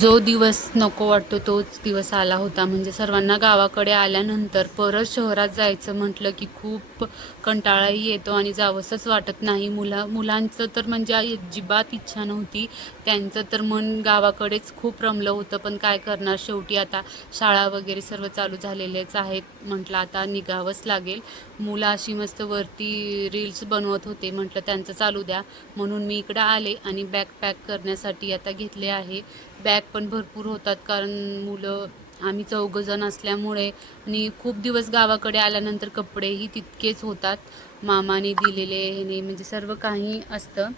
जो दिवस नको वाटतो तोच दिवस आला होता. म्हणजे सर्वांना गावाकडे आल्यानंतर परत शहरात जायचं म्हटलं की खूप कंटाळाही येतो आणि जावंसंच वाटत नाही. मुला मुलांचं तर म्हणजे अजिबात इच्छा नव्हती. त्यांचं तर मन गावाकडेच खूप रमलं होतं. पण काय करणार? शेवटी आता शाळा वगैरे सर्व चालू झालेलेच आहेत म्हटलं आता निघावंच लागेल. मुलं अशी मस्त वरती रील्स बनवत होते म्हटलं त्यांचं चालू द्या. म्हणून मी इकडं आले आणि बॅग पॅक करण्यासाठी आता घेतले आहे. बॅग पण भरपूर होतात कारण मुलं आम्ही चौघजण असल्यामुळे आणि खूप दिवस गावाकडे आल्यानंतर कपडेही तितकेच होतात. मामाने दिलेले ह्याने म्हणजे सर्व काही असतं.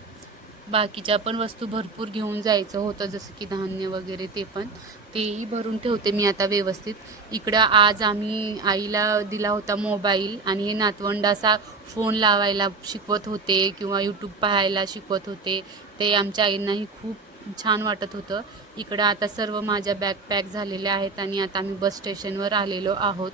बाकीच्या पण वस्तू भरपूर घेऊन जायचं होतं जसं की धान्य वगैरे ते पण. तेही भरून ठेवते मी आता व्यवस्थित. इकडं आज आम्ही आईला दिला होता मोबाईल आणि हे नातवंड असा फोन लावायला शिकवत होते किंवा यूट्यूब पाहायला शिकवत होते. ते आमच्या आईंनाही खूप छान वाटत होतं. इकडं आता सर्व माझ्या बॅग पॅक झालेल्या आहेत आणि आता आम्ही बस स्टेशनवर आलेलो आहोत.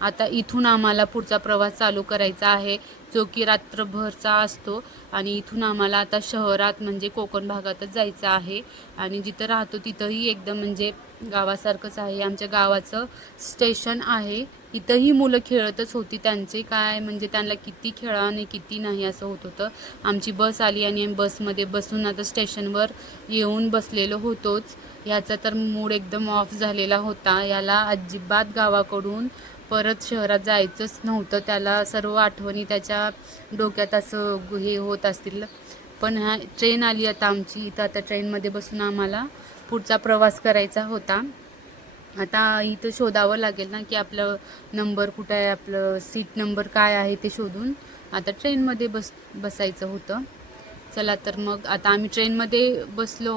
आता इथून आम्हाला पुढचा प्रवास चालू करायचा आहे जो की रात्रभरचा असतो. आणि इथून आम्हाला आता शहरात म्हणजे कोकण भागातच जायचं आहे. आणि जिथं राहतो तिथंही एकदम म्हणजे गावासारखंच आहे. आमच्या गावाचं स्टेशन आहे. इथंही मुलं खेळतच होती. त्यांचे काय म्हणजे त्यांना किती खेळा आणि किती नाही असं होत होतं. आमची बस आली आणि आम्ही बसमध्ये बसून आता स्टेशनवर येऊन बसलेलो होतोच. ह्याचा तर मूड एकदम ऑफ झालेला होता. याला अजिबात गावाकडून परत शहरात जायचंच नव्हतं. त्याला सर्व आठवणी त्याच्या डोक्यात असं हे होत असतील. पण ह्या ट्रेन आली आता आमची. इथं आता ट्रेनमध्ये बसून आम्हाला पुढचा प्रवास करायचा होता. आता इथं शोधावं लागेल ना की आपलं नंबर कुठं आहे आपलं सीट नंबर काय आहे ते शोधून आता ट्रेनमध्ये बस बसायचं होतं. चला तर मग आता आम्ही ट्रेनमध्ये बसलो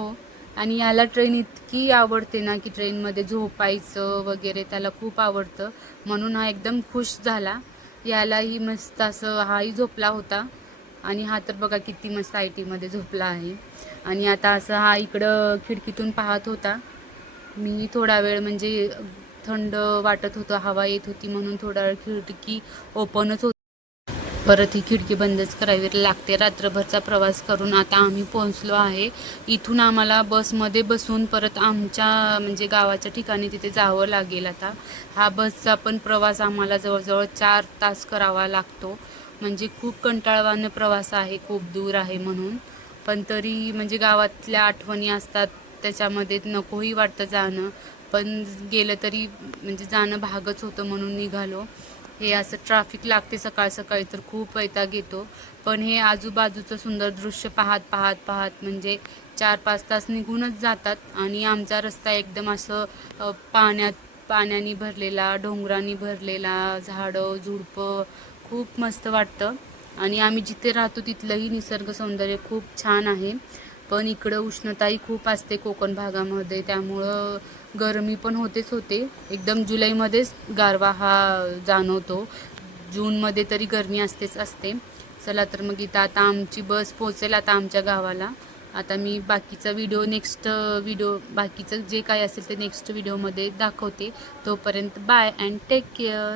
आणि याला ट्रेन इतकी आवडते ना की ट्रेनमध्ये झोपायचं वगैरे त्याला खूप आवडतं. म्हणून हा एकदम खुश झाला. यालाही मस्त असं हाही झोपला होता. आणि हा तर बघा किती मस्त आय टीमध्ये झोपला आहे. आणि आता असं हा इकडं खिडकीतून पाहत होता. मी थोडा वेळ म्हणजे थंड वाटत होतं हवा येत होती म्हणून थोडा वेळ खिडकी ओपनच होती. परत ही खिडकी बंदच करावी लागते. रात्रभरचा प्रवास करून आता आम्ही पोहोचलो आहे. इथून आम्हाला बसमध्ये बसून परत आमच्या म्हणजे गावाच्या ठिकाणी तिथे जावं लागेल आता. हा बसचा पण प्रवास आम्हाला जवळजवळ चार तास करावा लागतो. म्हणजे खूप कंटाळवानं प्रवास आहे खूप दूर आहे म्हणून. पण तरी म्हणजे गावातल्या आठवणी असतात त्याच्यामध्ये नकोही वाटतं जाणं. पण गेलं तरी म्हणजे जाणं भागच होतं म्हणून निघालो. हे असं ट्रॅफिक लागते सकाळ सकाळी तर खूप वैताग येतो. पण हे आजूबाजूचं सुंदर दृश्य पाहत पाहत पाहत म्हणजे चार पाच तास निघूनच जातात. आणि आमचा रस्ता एकदम असं पाण्यात पाण्याने भरलेला डोंगरांनी भरलेला झाडं झुडपं खूप मस्त वाटतं. आणि आम्ही जिथे राहतो तिथलंही निसर्ग सौंदर्य खूप छान आहे. पण इकडं उष्णताही खूप असते कोकण भागामध्ये. त्यामुळं गरमी पण होतेच होते. एकदम जुलैमध्येच गारवा हा जाणवतो. जूनमध्ये तरी गरमी असतेच असते. चला तर मग इथं आता आमची बस पोहोचेल आता आमच्या गावाला. आता मी बाकीचा व्हिडिओ नेक्स्ट व्हिडिओ बाकीचं जे काय असेल ते नेक्स्ट व्हिडिओमध्ये दाखवते. तोपर्यंत बाय अँड टेक केअर.